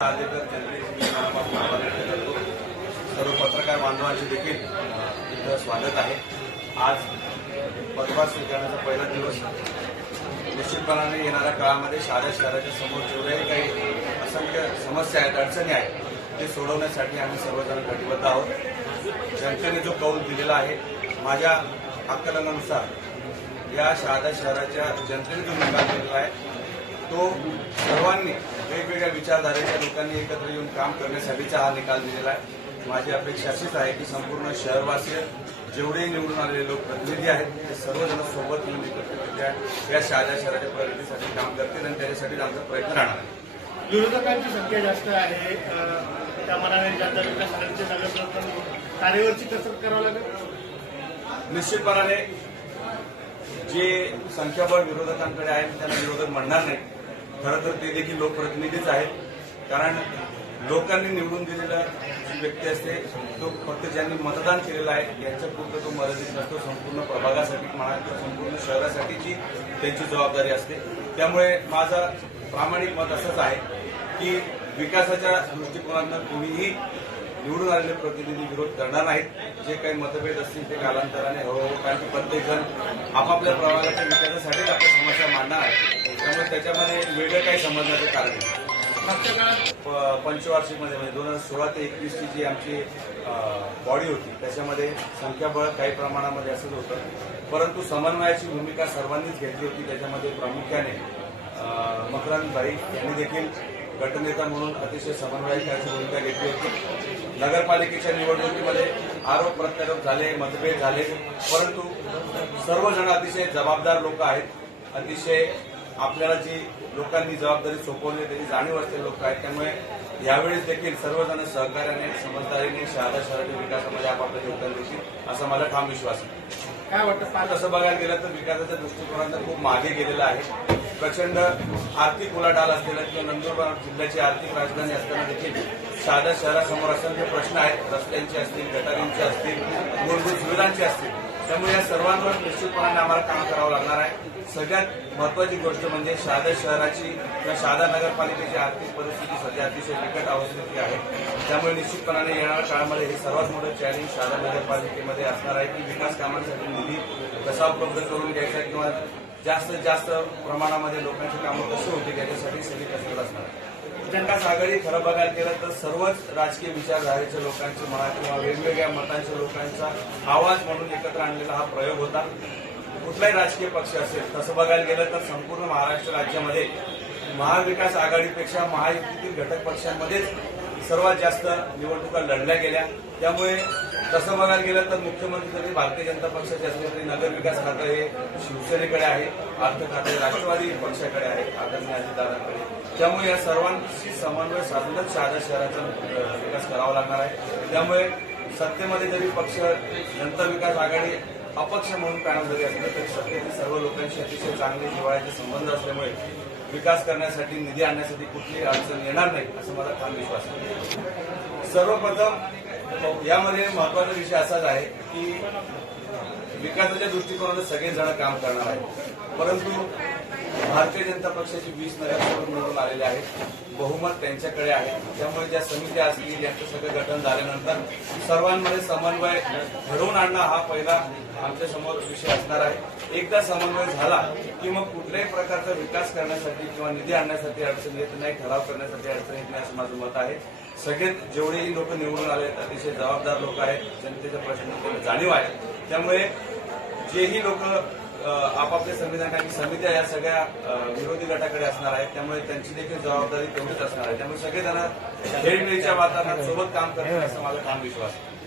सर्व पत्रकार बांधवांचे देखील इथं स्वागत आहे। आज पदभार स्वीकारण्याचा पहिला दिवस। निश्चितपणाने येणाऱ्या काळामध्ये शहराच्या समोर जेवढ्याही काही असंख्य समस्या आहेत, अडचणी आहेत, ते सोडवण्यासाठी आम्ही सर्वजण कटिबद्ध आहोत। जनतेने जो कौल दिलेला आहे, माझ्या आकलनानुसार या शहराच्या जनतेने जो निकाल दिलेला आहे, तो सर्वांनी वेगवेगळ्या विचारधारेच्या लोकांनी एकत्र येऊन काम करण्यासाठीचा हा निकाल दिलेला आहे। माझी अपेक्षा अशीच आहे की संपूर्ण शहरवासी जेवढे निवडून आलेले लोकप्रतिनिधी आहेत ते सर्वजण सोबत येऊन एकत्रितरित्या या शहराच्या प्रगतीसाठी काम करतील आणि त्याच्यासाठी आमचा प्रयत्न राहणार आहे। विरोधकांची संख्या जास्त आहे, त्या मनाने जनता विकास आघाडीचे नगरप्रधान कार्यवरची कसरत करावं लागेल। निश्चितपणाने जे संख्याबळ विरोधकांकडे आहे त्यांना विरोधक म्हणणार नाही। खरं तर ते देखील लोकप्रतिनिधीच आहेत, कारण लोकांनी निवडून दिलेला जी व्यक्ती असते तो फक्त ज्यांनी मतदान केलेलं आहे यांच्यापुरतं तो मर्यादित नसतो। संपूर्ण प्रभागासाठी महाराष्ट्र संपूर्ण शहरासाठीची त्यांची जबाबदारी असते। त्यामुळे माझं प्रामाणिक मत असंच आहे की विकासाच्या दृष्टिकोनातून कोणीही निवडून आलेले प्रतिनिधी विरोध करणार नाहीत। जे काही मतभेद असतील ते कालांतराने हळूहळू, कारण की प्रत्येकजण आपापल्या प्रभागाच्या विकासासाठीच आपल्या समस्या मांडणार आहे। त्यामुळे त्याच्यामध्ये वेगळं काही समजण्याचं कारण नाही। मागच्या काळात पंचवार्षिकमध्ये म्हणजे 2016 ते 21 ची जी आमची बॉडी होती त्याच्यामध्ये संख्याबळ काही प्रमाणामध्ये असंच होतं, परंतु समन्वयाची भूमिका सर्वांनीच घेतली होती। त्याच्यामध्ये प्रामुख्याने मकरंदभाई यांनी देखील गटनेता म्हणून अतिशय समन्वयकाची भूमिका घेतली होती। नगरपालिकेच्या निवडणुकीमध्ये आरोप प्रत्यारोप झाले, मतभेद झाले, परंतु सर्वजण अतिशय जबाबदार लोक आहेत। अतिशय आपल्याला जी लोकांनी जबाबदारी सोपवली त्याची जाणीव असलेले लोक आहेत। त्यामुळे यावेळेस देखील सर्वजण सहकार्याने समजदारीने शहराच्या विकासामध्ये आपापलं योगदान देतील असा माझा ठाम विश्वास आहे। काय वाटतं, तसं बघायला गेलं तर विकासाच्या दृष्टिकोनातून खूप मागे गेलेला आहे। प्रचंड आर्थिक उलाढाल असलेल्या किंवा नंदुरबार जिल्ह्याची आर्थिक राजधानी असताना देखील शहरासमोर असलेले प्रश्न आहेत, रस्त्यांचे असतील, गटारींचे असतील, मूलभूत सुविधांचे असतील। त्यामुळे या सर्वांवर निश्चितपणाने आम्हाला काम करावं लागणार आहे। सगळ्यात महत्वाची गोष्ट म्हणजे शहराची किंवा शहादा नगरपालिकेची आर्थिक परिस्थिती सध्या अतिशय बिकट अवस्थेतली आहे। त्यामुळे निश्चितपणाने येणाऱ्या काळामध्ये हे सर्वात मोठं चॅलेंज शहादा नगरपालिकेमध्ये असणार आहे की विकास कामांसाठी निधी कसा उपलब्ध करून घ्यायचा किंवा जास्तीत जास्त प्रमाणामध्ये लोकांची कामं कशी होतील याच्यासाठी सगळी कसरत असणार आहे। विकास आघाडी खरं बघायला गेलं तर सर्वच राजकीय विचारधारेच्या लोकांचे म्हणा किंवा वेगवेगळ्या मतांच्या लोकांचा आवाज म्हणून एकत्र आणलेला हा प्रयोग होता। कुठलाही राजकीय पक्ष असेल तसं बघायला गेलं तर संपूर्ण महाराष्ट्र राज्यामध्ये महाविकास आघाडीपेक्षा महायुतीतील घटक पक्षांमध्येच सर्वात जास्त निवडणुका लढल्या गेल्या। त्यामुळे तसं बघायला गेलं तर मुख्यमंत्री जरी भारतीय जनता पक्षाचे असले तरी नगरविकास खातं हे शिवसेनेकडे आहे, अर्थ खाते राष्ट्रवादी पक्षाकडे आहे, आदरणीय अजितदादांकडे। त्यामुळे या सर्वांशी समन्वय साधूनच शहराचा विकास करावा लागणार आहे। त्यामुळे सत्तेमध्ये जरी पक्ष जनता विकास आघाडी अपक्ष म्हणून पॅनल जरी असलं तरी सत्तेतील सर्व लोकांशी अतिशय चांगले जिव्हाळ्याचे संबंध असल्यामुळे विकास करण्यासाठी निधी आणण्यासाठी कुठलीही अडचण येणार नाही असं माझा ठाम विश्वास आहे। सर्वप्रथम यामध्ये महत्वाचा विषय असाच आहे की विकासाच्या दृष्टिकोनातून सगळेजण काम करणार आहेत, परंतु भारतीय जनता पक्षाची 20 नगरसेवक निवडून आलेले आहेत, बहुमत त्यांच्याकडे आहे। त्यामुळे ज्या समित्या असतील यांचं सगळं गठन झाल्यानंतर सर्वांमध्ये समन्वय घडवून आणणं हा पहिला आमच्या समोर विषय असणार आहे। एकदा समन्वय झाला की मग कुठल्याही प्रकारचा विकास करण्यासाठी किंवा निधी आणण्यासाठी अडचण येत नाही, ठराव करण्यासाठी अडचण येत नाही असं माझं मत आहे। सगळे जेवढेही लोक निवडून आले अतिशय जबाबदार लोक आहेत, जनतेच्या प्रश्नांची जाणीव आहे। त्यामुळे जेही लोक आपापल्या संविधानाची समित्या या सगळ्या विरोधी गटाकडे असणार आहेत, त्यामुळे त्यांची देखील जबाबदारी तेवढीच असणार आहे। त्यामुळे सगळेजण खेळमेळीच्या वातावरणात सोबत काम करतील असा माझा ठाम विश्वास आहे।